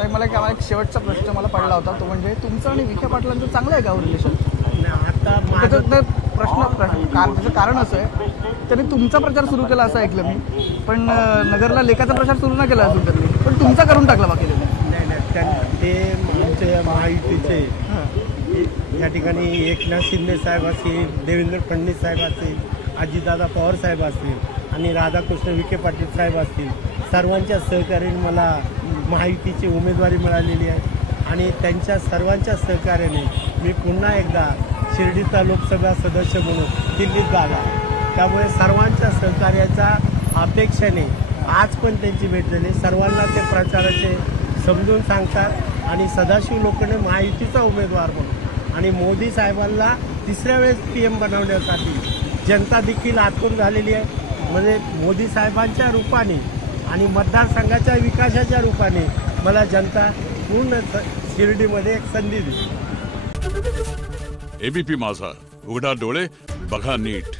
साहेब मला एक शेवटचा प्रश्न मला पडला होता, तो म्हणजे तुमचं आणि विखे पाटलांचं चांगलं आहे का रिलेशन? आता त्याचं कारण असं आहे, त्यांनी तुमचा प्रचार सुरू केला असं ऐकलं मी, पण नगरला लेखाचा प्रचार सुरू नाही केला अजून त्यांनी, पण तुमचा करून टाकला बाकी त्यांनी. नाही ते आमचे महायुतीचे या ठिकाणी एकनाथ शिंदे साहेब असतील, देवेंद्र फडणवीस साहेब असतील, अजितदादा पवार साहेब असतील आणि राधाकृष्ण विखे पाटील साहेब असतील, सर्वांच्या सहकार्याने मला महायुतीची उमेदवारी मिळालेली आहे आणि त्यांच्या सर्वांच्या सहकार्याने मी पुन्हा एकदा शिर्डीचा लोकसभा सदस्य म्हणून दिल्लीत आला. त्यामुळे सर्वांच्या सहकार्याच्या अपेक्षेने आज पण त्यांची भेट झाली. सर्वांना ते प्रचाराचे समजून सांगतात आणि सदाशिव लोखंडे महायुतीचा उमेदवार म्हणून आणि मोदी साहेबांना तिसऱ्या वेळेस PM बनवण्यासाठी जनता देखील आतून झालेली आहे. म्हणजे मोदी साहेबांच्या रूपाने आणि मतदारसंघाच्या विकासाच्या रूपाने मला जनता पूर्ण शिर्डीमध्ये एक संधी दिली. ABP माझा, उघडा डोळे बघा नीट.